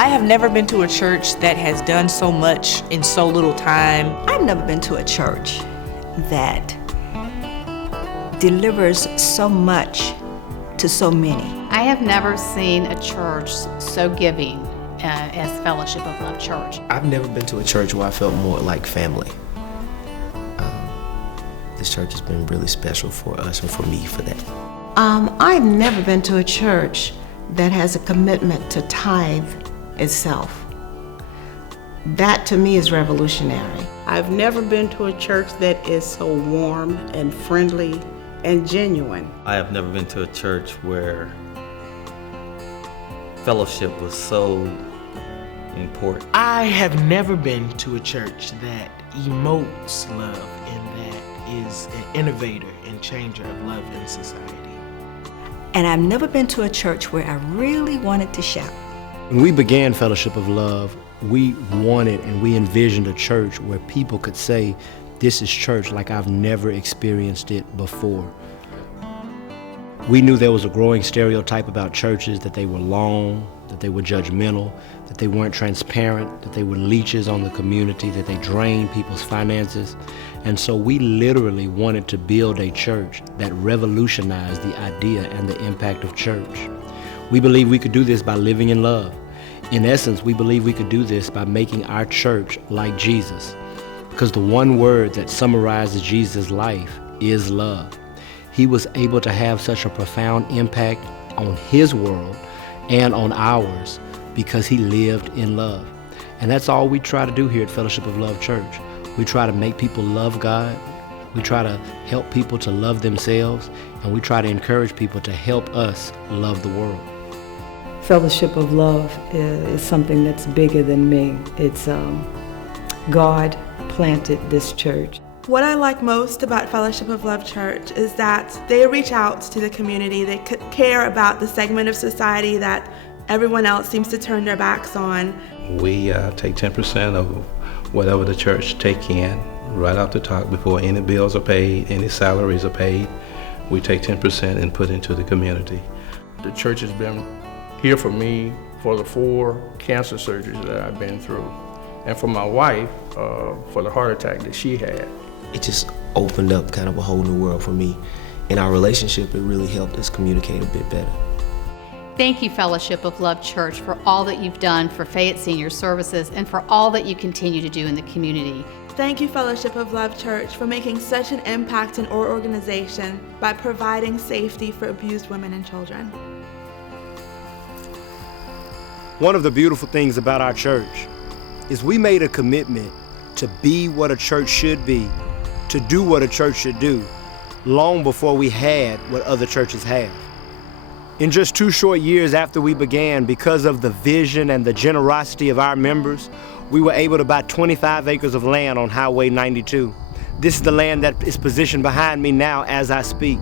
I have never been to a church that has done so much in so little time. I've never been to a church that delivers so much to so many. I have never seen a church so giving as Fellowship of Love Church. I've never been to a church where I felt more like family. This church has been really special for us and for me for that. I've never been to a church that has a commitment to tithe itself. That to me is revolutionary. I've never been to a church that is so warm and friendly and genuine. I have never been to a church where fellowship was so important. I have never been to a church that emotes love and that is an innovator and changer of love in society. And I've never been to a church where I really wanted to shout. When we began Fellowship of Love, we wanted and we envisioned a church where people could say, this is church like I've never experienced it before. We knew there was a growing stereotype about churches, that they were long, that they were judgmental, that they weren't transparent, that they were leeches on the community, that they drained people's finances. And so we literally wanted to build a church that revolutionized the idea and the impact of church. We believe we could do this by living in love. In essence, we believe we could do this by making our church like Jesus. Because the one word that summarizes Jesus' life is love. He was able to have such a profound impact on his world and on ours because he lived in love. And that's all we try to do here at Fellowship of Love Church. We try to make people love God. We try to help people to love themselves, and we try to encourage people to help us love the world. Fellowship of Love is something that's bigger than me. It's God planted this church. What I like most about Fellowship of Love Church is that they reach out to the community. They care about the segment of society that everyone else seems to turn their backs on. We take 10% of whatever the church take in right off the top before any bills are paid, any salaries are paid. We take 10% and put into the community. The church has been here for me for the 4 cancer surgeries that I've been through, and for my wife for the heart attack that she had. It just opened up kind of a whole new world for me. In our relationship, it really helped us communicate a bit better. Thank you, Fellowship of Love Church, for all that you've done for Fayette Senior Services and for all that you continue to do in the community. Thank you, Fellowship of Love Church, for making such an impact in our organization by providing safety for abused women and children. One of the beautiful things about our church is we made a commitment to be what a church should be, to do what a church should do, long before we had what other churches have. In just 2 short years after we began, because of the vision and the generosity of our members, we were able to buy 25 acres of land on Highway 92. This is the land that is positioned behind me now as I speak.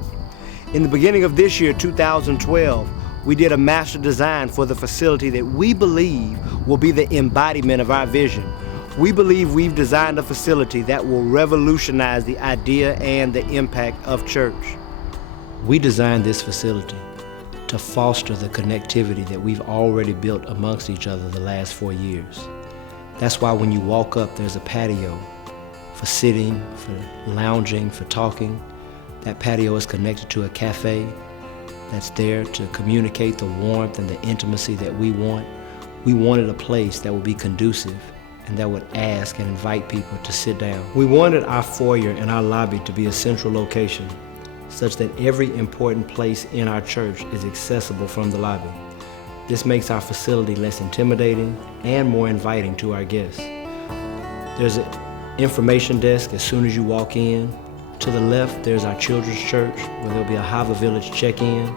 In the beginning of this year, 2012, we did a master design for the facility that we believe will be the embodiment of our vision. We believe we've designed a facility that will revolutionize the idea and the impact of church. We designed this facility to foster the connectivity that we've already built amongst each other the last 4 years. That's why when you walk up, there's a patio for sitting, for lounging, for talking. That patio is connected to a cafe that's there to communicate the warmth and the intimacy that we want. We wanted a place that would be conducive and that would ask and invite people to sit down. We wanted our foyer and our lobby to be a central location such that every important place in our church is accessible from the lobby. This makes our facility less intimidating and more inviting to our guests. There's an information desk as soon as you walk in. To the left, there's our children's church where there'll be a Hava Village check-in.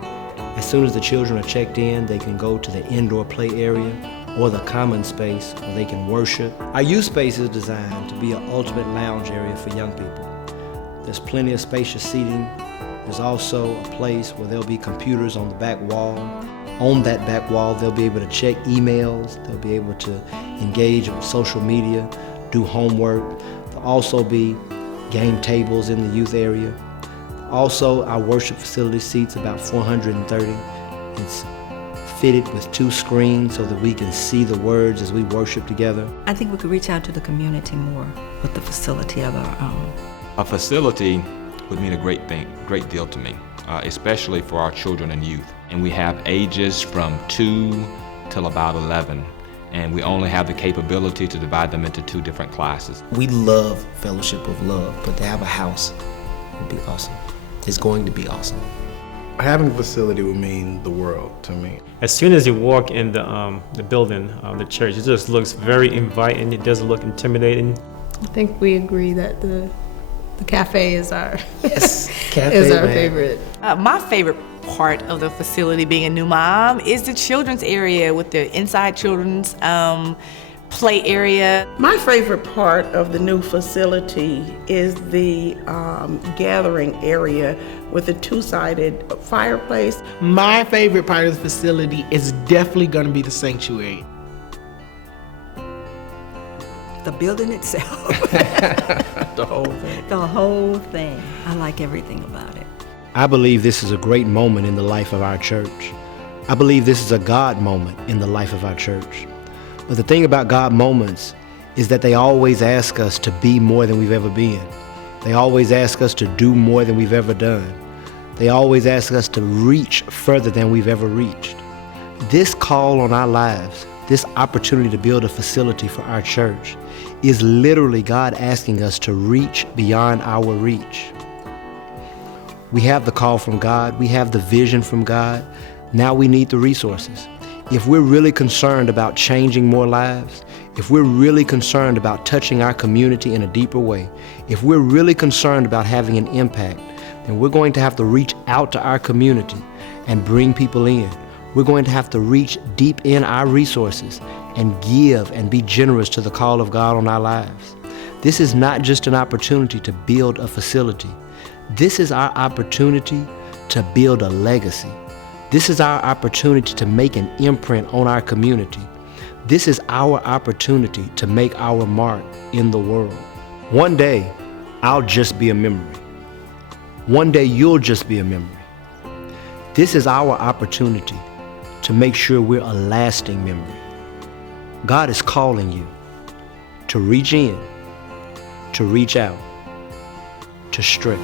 As soon as the children are checked in, they can go to the indoor play area or the common space where they can worship. Our youth space is designed to be an ultimate lounge area for young people. There's plenty of spacious seating. There's also a place where there'll be computers on the back wall. On that back wall, they'll be able to check emails. They'll be able to engage with social media, do homework. There'll also be game tables in the youth area. Also, our worship facility seats about 430. It's fitted with 2 screens so that we can see the words as we worship together. I think we could reach out to the community more with the facility of our own. A facility would mean a great deal to me, especially for our children and youth. And we have ages from 2 till about 11, and we only have the capability to divide them into 2 different classes. We love Fellowship of Love, but to have a house would be awesome. It's going to be awesome. Having a facility would mean the world to me. As soon as you walk in the building, the church, it just looks very inviting. It doesn't look intimidating. I think we agree that the cafe is our Cafe, is our man. favorite. My favorite part of the facility, being a new mom, is the children's area with the inside children's play area. My favorite part of the new facility is the gathering area with a 2-sided fireplace. My favorite part of the facility is definitely going to be the sanctuary. The building itself. The whole thing. The whole thing. I like everything about it. I believe this is a great moment in the life of our church. I believe this is a God moment in the life of our church. But the thing about God moments is that they always ask us to be more than we've ever been. They always ask us to do more than we've ever done. They always ask us to reach further than we've ever reached. This call on our lives, this opportunity to build a facility for our church, is literally God asking us to reach beyond our reach. We have the call from God. We have the vision from God. Now we need the resources. If we're really concerned about changing more lives, if we're really concerned about touching our community in a deeper way, if we're really concerned about having an impact, then we're going to have to reach out to our community and bring people in. We're going to have to reach deep in our resources and give and be generous to the call of God on our lives. This is not just an opportunity to build a facility. This is our opportunity to build a legacy. This is our opportunity to make an imprint on our community. This is our opportunity to make our mark in the world. One day, I'll just be a memory. One day, you'll just be a memory. This is our opportunity to make sure we're a lasting memory. God is calling you to reach in, to reach out, to stretch.